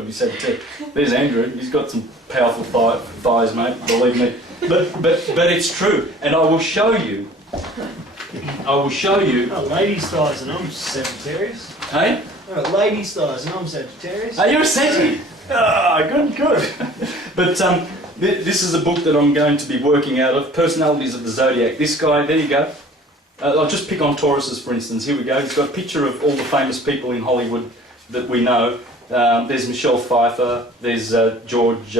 to be Sagittarius. There's Andrew. He's got some powerful thighs, mate. Believe me. But it's true, and I will show you. Oh, ladies' thighs, and I'm Sagittarius. Hey? Oh, ladies' thighs, and I'm Sagittarius. Oh, you're a Saggy. Ah, good. But this is a book that I'm going to be working out of. Personalities of the Zodiac. This guy. There you go. I'll just pick on Tauruses, for instance. Here we go. He's got a picture of all the famous people in Hollywood that we know. There's Michelle Pfeiffer. There's George...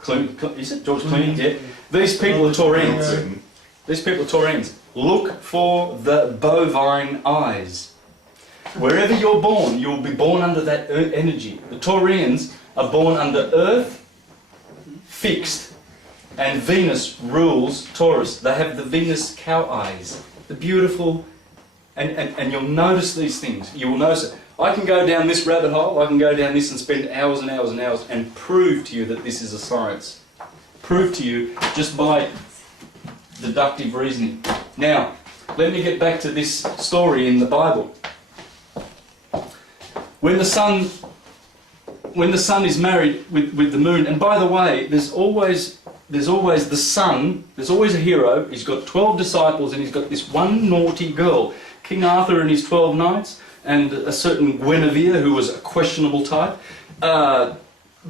Clooney. Is it George Clooney? Yeah. These people are Taurians. These people are Taurians. Look for the bovine eyes. Wherever you're born, you'll be born under that energy. The Taurians are born under Earth, fixed, and Venus rules Taurus. They have the Venus cow eyes. The beautiful, and you'll notice these things. You will notice it. I can go down this rabbit hole, I can go down this and spend hours and hours and hours and prove to you that this is a science. Prove to you just by deductive reasoning. Now, let me get back to this story in the Bible. When the sun is married with the moon, and by the way, there's always the sun, there's always a hero. He's got 12 disciples and he's got this one naughty girl, King Arthur and his 12 knights, and a certain Guinevere who was a questionable type,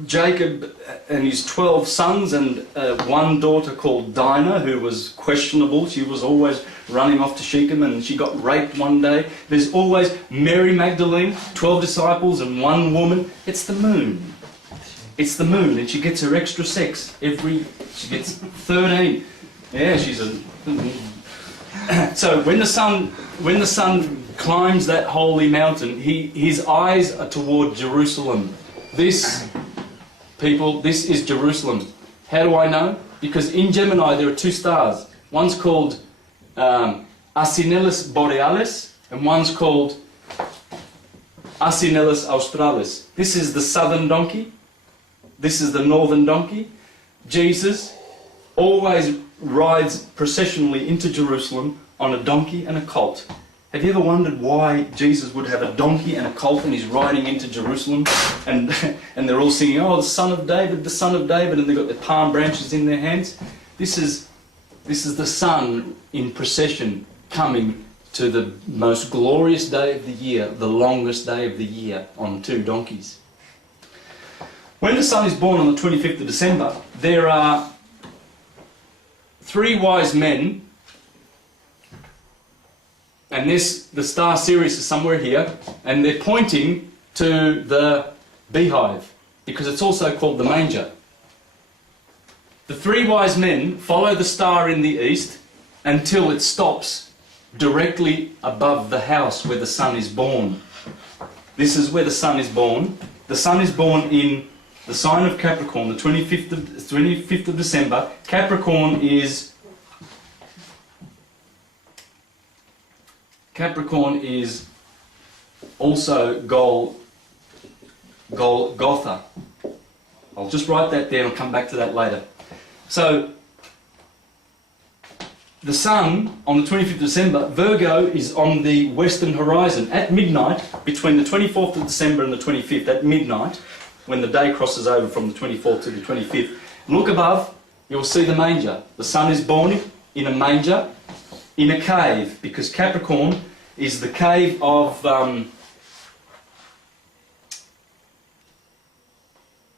Jacob and his 12 sons, and one daughter called Dinah who was questionable. She was always running off to Shechem and she got raped one day. There's always Mary Magdalene, 12 disciples and one woman. It's the moon. It's the moon, and she gets her extra sex she gets 13. Yeah, she's a... So when the sun climbs that holy mountain, his eyes are toward Jerusalem. This is Jerusalem. How do I know? Because in Gemini there are two stars. One's called Asinellus Borealis, and one's called Asinellus Australis. This is the southern donkey. This is the northern donkey. Jesus always rides processionally into Jerusalem on a donkey and a colt. Have you ever wondered why Jesus would have a donkey and a colt and he's riding into Jerusalem and they're all singing, oh, the Son of David, the Son of David, and they've got their palm branches in their hands? This is the sun in procession coming to the most glorious day of the year, the longest day of the year, on two donkeys. When the sun is born on the 25th of December, there are three wise men, and the star Sirius is somewhere here, and they're pointing to the beehive, because it's also called the manger. The three wise men follow the star in the east until it stops directly above the house where the sun is born. This is where the sun is born. The sun is born in the sign of Capricorn, the 25th of December. Capricorn is also Golgotha. I'll just write that there and I'll come back to that later. So, the sun on the 25th of December, Virgo is on the western horizon. At midnight, between the 24th of December and the 25th, at midnight, when the day crosses over from the 24th to the 25th, look above, you'll see the manger. The sun is born in a manger, in a cave, because Capricorn is the cave of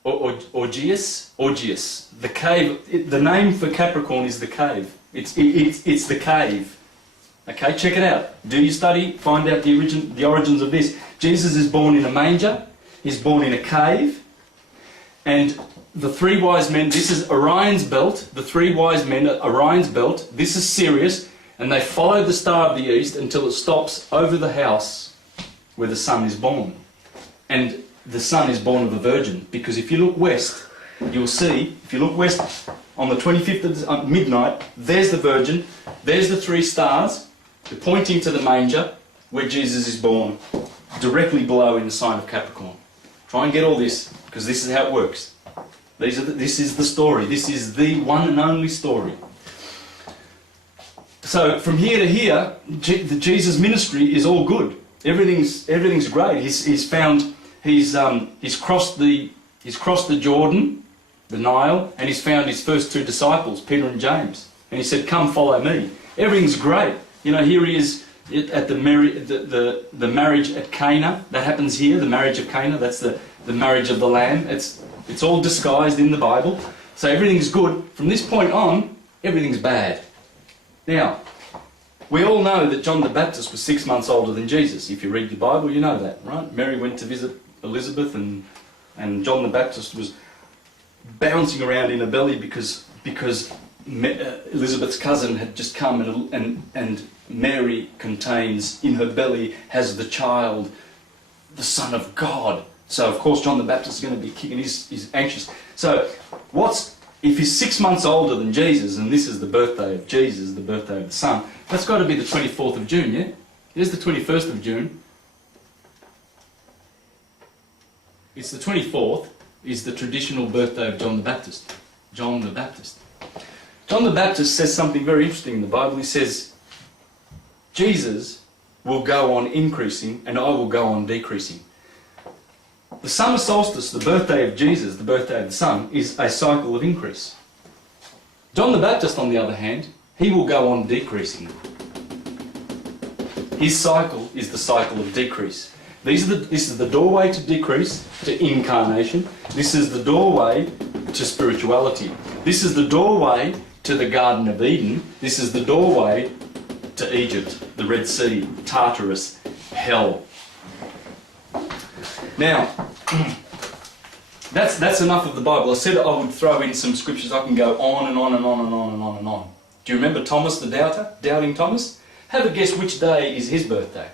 Augeas. The cave. The name for Capricorn is the cave. It's the cave. Okay, check it out. Do your study. Find out the origins of this. Jesus is born in a manger. He's born in a cave, and the three wise men. This is Orion's belt. The three wise men at Orion's belt. This is Sirius, and they follow the star of the east until it stops over the house where the sun is born. And the sun is born of a virgin, because if you look west, you'll see, if you look west on the 25th of midnight, there's the virgin, there's the three stars, they're pointing to the manger where Jesus is born, directly below in the sign of Capricorn. Try and get all this, because this is how it works. This is the story. This is the one and only story. So from here to here, the Jesus ministry is all good. Everything's great. He's found he's crossed the Jordan, the Nile, and he's found his first two disciples, Peter and James. And he said, "Come, follow me." Everything's great. You know, here he is at the marriage at Cana. That happens here, the marriage of Cana. That's the marriage of the Lamb. It's all disguised in the Bible. So everything's good. From this point on, everything's bad. Now, we all know that John the Baptist was 6 months older than Jesus. If you read the Bible, you know that, right? Mary went to visit Elizabeth, and John the Baptist was bouncing around in her belly because Elizabeth's cousin had just come, and Mary contains in her belly, has the child, the Son of God. So of course John the Baptist is going to be kicking. He's anxious. So if he's 6 months older than Jesus, and this is the birthday of Jesus, the birthday of the Son, that's got to be the 24th of June, yeah? Here's the 21st of June. It's the 24th, is the traditional birthday of John the Baptist. John the Baptist. John the Baptist says something very interesting in the Bible. He says, Jesus will go on increasing and I will go on decreasing. The summer solstice, the birthday of Jesus, the birthday of the Son, is a cycle of increase. John the Baptist, on the other hand, he will go on decreasing. His cycle is the cycle of decrease. This is the doorway to decrease, to incarnation. This is the doorway to spirituality. This is the doorway to the Garden of Eden. This is the doorway to Egypt, the Red Sea, Tartarus, hell. Now, that's enough of the Bible. I said I would throw in some scriptures. I can go on and on and on and on and on and on. Do you remember Thomas the doubter? Doubting Thomas? Have a guess which day is his birthday.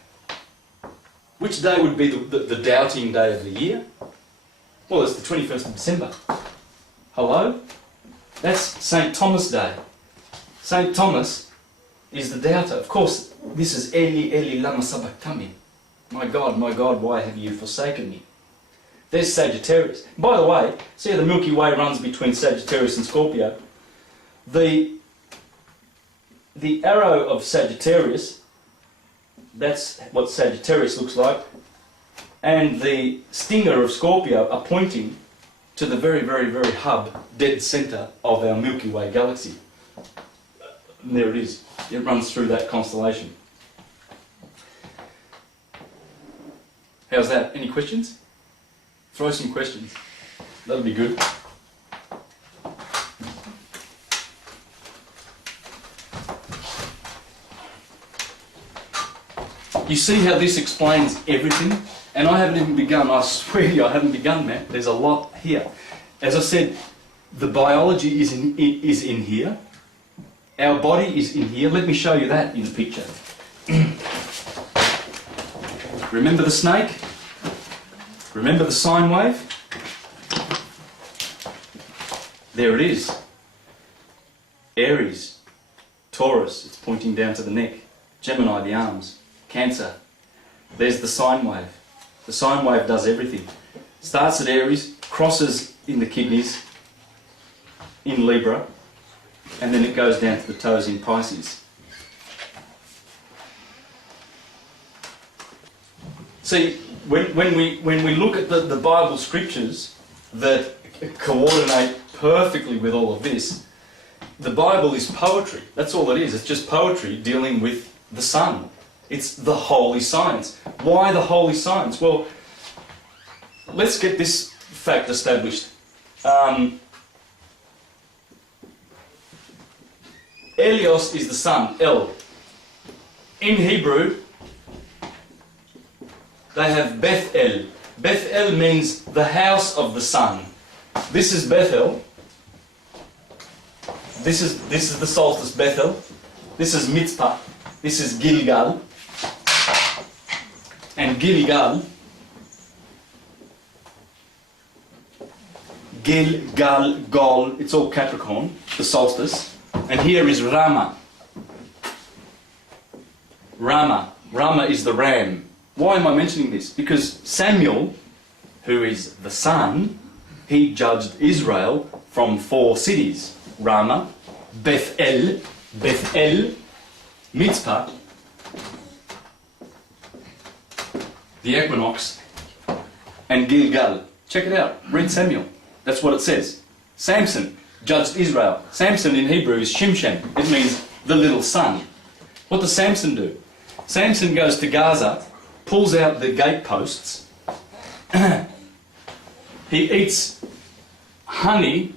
Which day would be the doubting day of the year? Well, it's the 21st of December. Hello? That's St. Thomas Day. St. Thomas is the doubter. Of course, this is Eli, Eli, lama sabachthani. My God, why have you forsaken me? There's Sagittarius. By the way, see how the Milky Way runs between Sagittarius and Scorpio? The arrow of Sagittarius, that's what Sagittarius looks like, and the stinger of Scorpio are pointing to the very, very, very hub, dead centre of our Milky Way galaxy. And there it is. It runs through that constellation. How's that? Any questions? Throw some questions. That'll be good. You see how this explains everything? And I haven't even begun. I swear to you, I haven't begun, man. There's a lot here. As I said, the biology is in here. Our body is in here. Let me show you that in the picture. Remember the snake? Remember the sine wave? There it is. Aries, Taurus, it's pointing down to the neck. Gemini, the arms. Cancer, there's the sine wave. The sine wave does everything. Starts at Aries, crosses in the kidneys, in Libra, and then it goes down to the toes in Pisces. See, when we look at the Bible scriptures that coordinate perfectly with all of this, the Bible is poetry. That's all it is. It's just poetry dealing with the sun. It's the holy science. Why the holy science? Well, let's get this fact established. Helios is the sun, El. In Hebrew, they have Beth-El. Beth-El means the house of the sun. This is Bethel. This is the solstice Bethel. This is Mitzpah. This is Gilgal. And Gilgal, Gol, it's all Capricorn, the solstice. And here is Rama. Rama is the ram. Why am I mentioning this? Because Samuel, who is the son, he judged Israel from 4 cities. Rama, Bethel, Mitzpah, the equinox, and Gilgal. Check it out. Read Samuel. That's what it says. Samson judged Israel. Samson in Hebrew is Shimshan. It means the little son. What does Samson do? Samson goes to Gaza, pulls out the gateposts. He eats honey,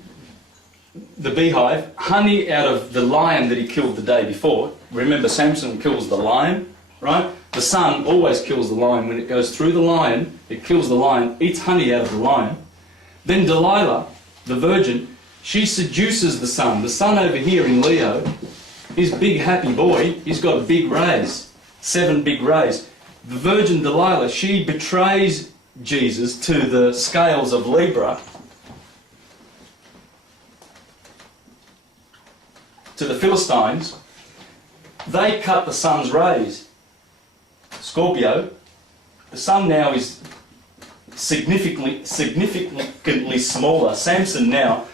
the beehive, honey out of the lion that he killed the day before. Remember, Samson kills the lion, right? The sun always kills the lion. When it goes through the lion, it kills the lion, eats honey out of the lion. Then Delilah, the virgin, she seduces the sun. The sun over here in Leo, his big happy boy, he's got big rays, 7 big rays. The virgin Delilah, she betrays Jesus to the scales of Libra, to the Philistines. They cut the sun's rays. Scorpio, the sun now is significantly smaller. Samson now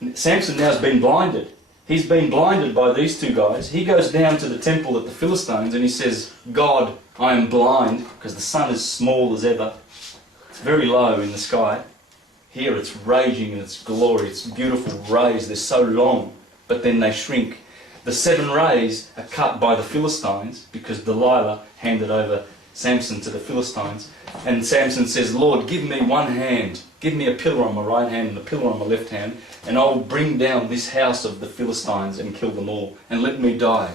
has been blinded. He's been blinded by these two guys. He goes down to the temple at the Philistines and he says, God, I am blind, because the sun is small as ever. It's very low in the sky. Here it's raging in its glory. It's beautiful rays. They're so long, but then they shrink. The 7 rays are cut by the Philistines because Delilah handed over Samson to the Philistines. And Samson says, Lord, give me one hand. Give me a pillar on my right hand and a pillar on my left hand, and I'll bring down this house of the Philistines and kill them all, and let me die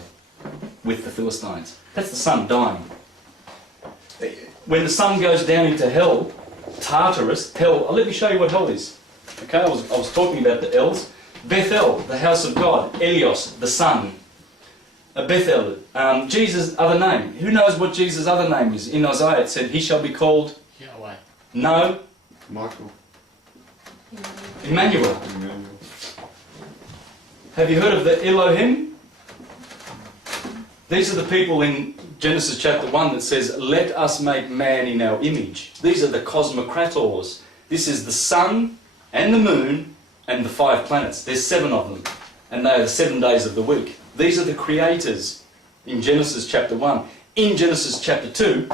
with the Philistines. That's the sun dying. When the sun goes down into hell, Tartarus, hell, let me show you what hell is. Okay, I was talking about the L's. Bethel, the house of God. Elios, the sun. Bethel, Jesus' other name. Who knows what Jesus' other name is? In Isaiah it said, he shall be called... Yahweh. No. Michael. Emmanuel. Have you heard of the Elohim? These are the people in Genesis chapter 1 that says, let us make man in our image. These are the cosmocrators. This is the sun and the moon and the 5 planets. There's 7 of them, and they are the 7 days of the week. These are the creators in Genesis chapter 1. In Genesis chapter 2,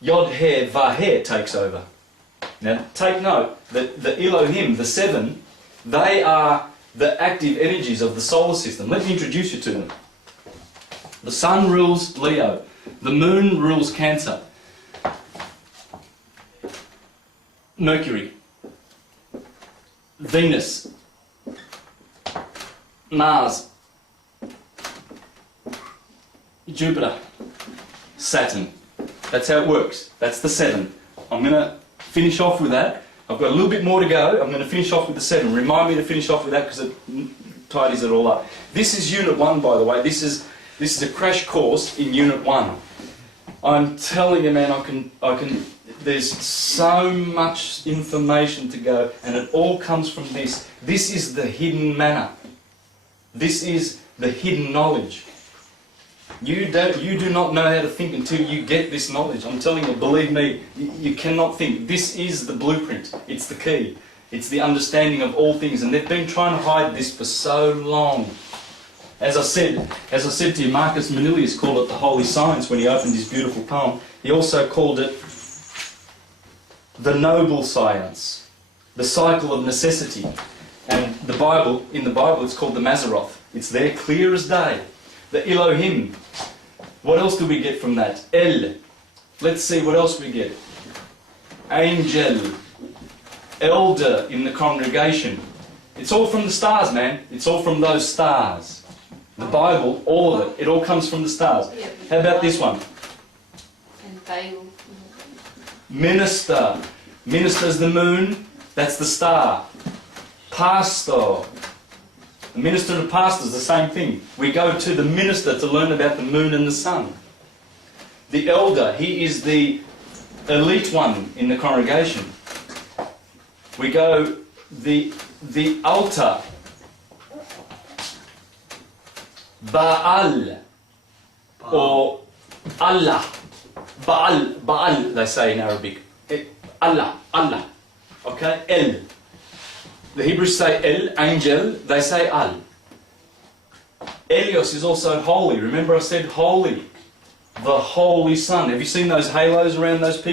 Yod-Heh Vah-Heh takes over. Now take note that the Elohim, the 7, they are the active energies of the solar system. Let me introduce you to them. The sun rules Leo. The moon rules Cancer. Mercury. Venus, Mars, Jupiter, Saturn. That's how it works. That's the 7. I'm going to finish off with that. I've got a little bit more to go. I'm going to finish off with the 7. Remind me to finish off with that because it tidies it all up. This is Unit 1, by the way. This is a crash course in Unit 1. I'm telling you, man, I can. There's so much information to go, and it all comes from this. This is the hidden manna. This is the hidden knowledge. You do not know how to think until you get this knowledge. I'm telling you, believe me, you cannot think. This is the blueprint. It's the key. It's the understanding of all things, and they've been trying to hide this for so long. As I said to you, Marcus Manilius called it the holy science when he opened his beautiful poem. He also called it the noble science, the cycle of necessity. And in the Bible, it's called the Maseroth. It's there clear as day. The Elohim. What else do we get from that? El. Let's see what else we get. Angel. Elder in the congregation. It's all from the stars, man. It's all from those stars. The Bible, all of it. It all comes from the stars. How about this one? And Baal. Minister. Minister's the moon. That's the star. Pastor. The minister and pastor is the same thing. We go to the minister to learn about the moon and the sun. The elder, he is the elite one in the congregation. We go the altar. Baal or Allah. Baal, they say in Arabic. Allah. Okay? El. The Hebrews say El, angel, they say Al. Elios is also holy. Remember I said holy. The Holy Sun. Have you seen those halos around those people?